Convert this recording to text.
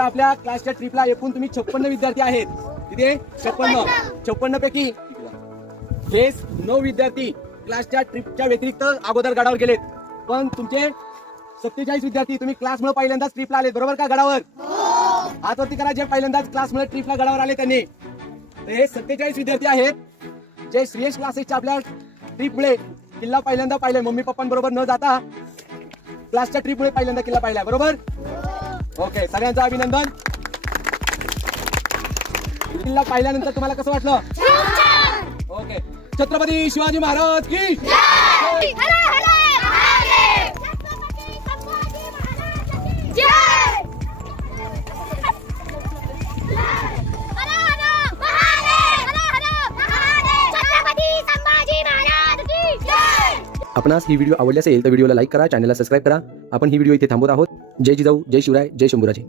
आपल्या क्लासच्या ट्रिपला एकूण तुम्ही 56 विद्यार्थी आहेत. तिथे 56 पैकी हे 9 विद्यार्थी क्लासच्या ट्रिपच्या व्यतिरिक्त अगोदर गडावर गेलेत. पण तुमचे 47 विद्यार्थी तुम्ही क्लासमुळे पहिल्यांदाच ट्रिपला आले, बरोबर का? गडावर हातवरती करा जे पहिल्यांदाच क्लासमुळे ट्रिपला गडावर आले त्यांनी. हे 47 विद्यार्थी आहेत जे श्रेयस क्लासेसच्या आपल्या ट्रिपमुळे किल्ला पहिल्यांदा पाहिले. मम्मी पप्पांबरोबर न जाता क्लासच्या ट्रिपमुळे पहिल्यांदा किल्ला पाहिला, बरोबर? ओके, सगळ्यांचं अभिनंदन. किल्ला पाहिल्यानंतर तुम्हाला कसं वाटलं? ओके, छत्रपती शिवाजी महाराज की आपणास ही व्हिडिओ आवडली असेल तर व्हिडिओला लाईक करा, चॅनलला सबस्क्राईब करा. आपण ही व्हिडिओ इथे थांबवत आहोत. जय जिजाऊ, जय शिवराय, जय शंभूराजे.